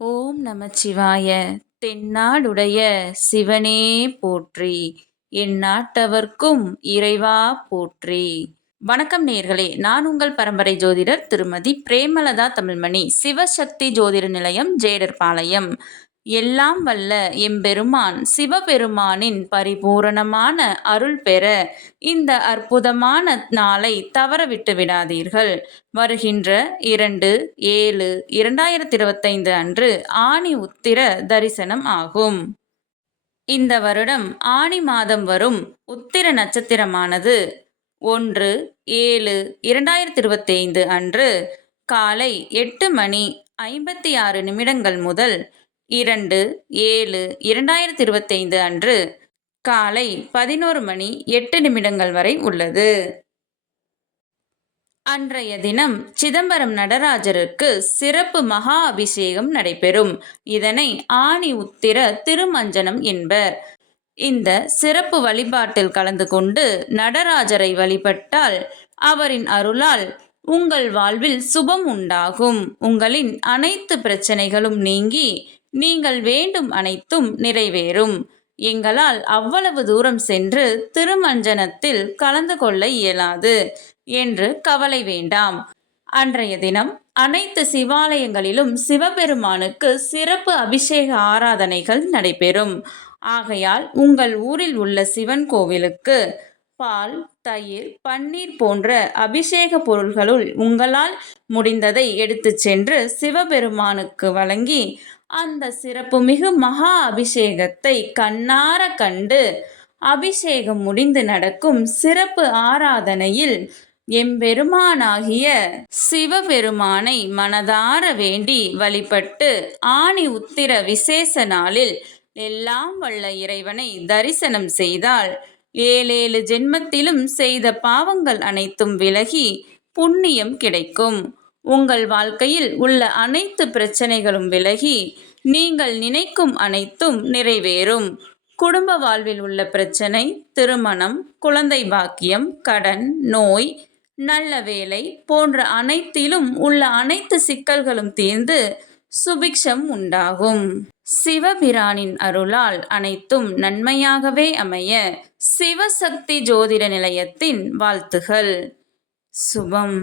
ஓம் நமச்சிவாய. தென்னாடுடைய சிவனே போற்றி, எந்நாட்டவர்க்கும் இறைவா போற்றி. வணக்கம் நேயர்களே, நான் உங்கள் பரம்பரை ஜோதிடர் திருமதி பிரேமலதா தமிழ்மணி, சிவசக்தி ஜோதிட நிலையம், ஜேடர்பாளையம். எல்லாம் வல்ல எம்பெருமான் சிவபெருமானின் பரிபூரணமான அருள் பெற இந்த அற்புதமான நாளை தவறவிட்டு விடாதீர்கள். வருகின்ற 2/7/2025 அன்று ஆனி உத்திர தரிசனம் ஆகும். இந்த வருடம் ஆனி மாதம் வரும் உத்திர நட்சத்திரமானது 1/7/2025 அன்று காலை 8:56 முதல் 2/7/2025 அன்று காலை 11:08 வரை உள்ளது. அன்றைய தினம் சிதம்பரம் நடராஜருக்கு சிறப்பு மகா அபிஷேகம் நடைபெறும். இதனை ஆனி உத்திர திருமஞ்சனம் என்பர். இந்த சிறப்பு வழிபாட்டில் கலந்து கொண்டு நடராஜரை வழிபட்டால் அவரின் அருளால் உங்கள் வாழ்வில் சுபம் உண்டாகும். உங்களின் அனைத்து பிரச்சனைகளும் நீங்கி நீங்கள் வேண்டும் அனைத்தும் நிறைவேறும். எங்களால் அவ்வளவு தூரம் சென்று திருமஞ்சனத்தில் கலந்து கொள்ள இயலாது என்று கவலை வேண்டாம். அன்றைய தினம் அனைத்து சிவாலயங்களிலும் சிவபெருமானுக்கு சிறப்பு அபிஷேக ஆராதனைகள் நடைபெறும். ஆகையால் உங்கள் ஊரில் உள்ள சிவன் கோவிலுக்கு பால், தயிர், பன்னீர் போன்ற அபிஷேக பொருள்களுள் உங்களால் முடிந்ததை எடுத்து சென்று சிவபெருமானுக்கு வழங்கி அந்த சிறப்புமிகு மகா அபிஷேகத்தை கண்ணார கண்டு அபிஷேகம் முடிந்து நடக்கும் சிறப்பு ஆராதனையில் எம்பெருமானாகிய சிவபெருமானை மனதார வேண்டி வழிபட்டு ஆனி உத்திர விசேஷ நாளில் எல்லாம் வல்ல இறைவனை தரிசனம் செய்தால் 7 ஜென்மத்திலும் செய்த பாவங்கள் அனைத்தும் விலகி புண்ணியம் கிடைக்கும். உங்கள் வாழ்க்கையில் உள்ள அனைத்து பிரச்சனைகளும் விலகி நீங்கள் நினைக்கும் அனைத்தும் நிறைவேறும். குடும்ப வாழ்வில் உள்ள பிரச்சனை, திருமணம், குழந்தை பாக்கியம், கடன், நோய், நல்ல வேலை போன்ற அனைத்திலும் உள்ள அனைத்து சிக்கல்களும் தீர்ந்து சுபிக்ஷம் உண்டாகும். சிவபிரானின் அருளால் அனைத்தும் நன்மையாகவே அமைய சிவசக்தி ஜோதிட நிலையத்தின் வாழ்த்துகள். சுபம்.